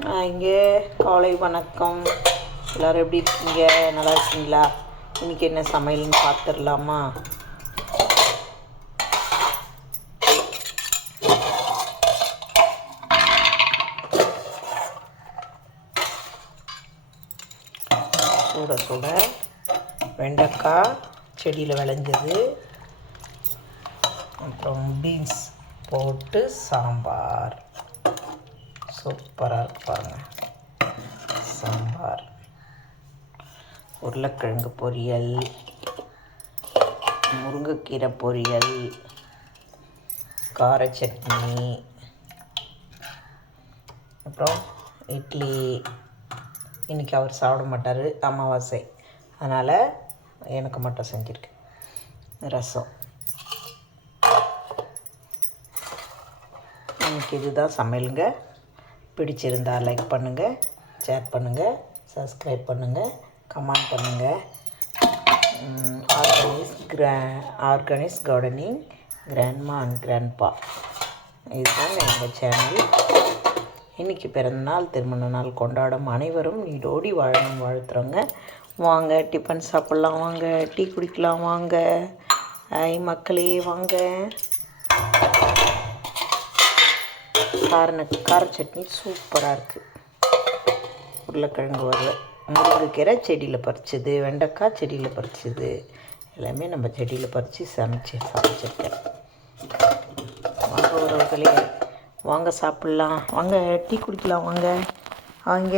இங்கே காலை வணக்கம். எல்லோரும் எப்படி இருக்கீங்க? நல்லா இருக்கீங்களா? இன்றைக்கி என்ன சமையல்னு பார்த்துடலாமா? சுட சுட வெண்டைக்காய் செடியில் விளைஞ்சது, அப்புறம் பீன்ஸ் போட்டு சாம்பார். சூப்பராக இருப்பாங்க சாம்பார். உருளைக்கிழங்கு பொரியல், முருங்கைக்கீரை பொரியல், கார சட்னி, அப்புறம் இட்லி. இன்றைக்கி அவர் சாப்பிட மாட்டார், அமாவாசை, அதனால் எனக்கு மட்டும் செஞ்சுருக்கேன். ரசம். இன்றைக்கி இதுதான் சமையலுங்க. பிடிச்சிருந்தா லைக் பண்ணுங்கள், ஷேர் பண்ணுங்கள், சப்ஸ்கிரைப் பண்ணுங்கள், கமெண்ட் பண்ணுங்கள். Organics gardening grandma and grandpa, இதுதாங்க எங்கள் சேனல். இன்றைக்கி பிறந்தநாள் திருமண நாள் கொண்டாடும் அனைவரும் நீடோடி வாழணும் வாழ்த்துறோங்க. வாங்க டிஃபன் சாப்பிட்லாம், வாங்க டீ குடிக்கலாம், வாங்க. மக்களே வாங்க. கார சட்னி சூப்பராக இருக்குது. உருளைக்கிழங்கு வறுவல், முருங்கைக்கீரை செடியில் பறிச்சது, வெண்டைக்காய் செடியில் பறிச்சது, எல்லாமே நம்ம செடியில் பறித்து சமைச்சிருக்கேன். வாங்க உறவுகளே, வாங்க சாப்பிட்லாம், வாங்க டீ குடிக்கலாம், வாங்க வாங்க.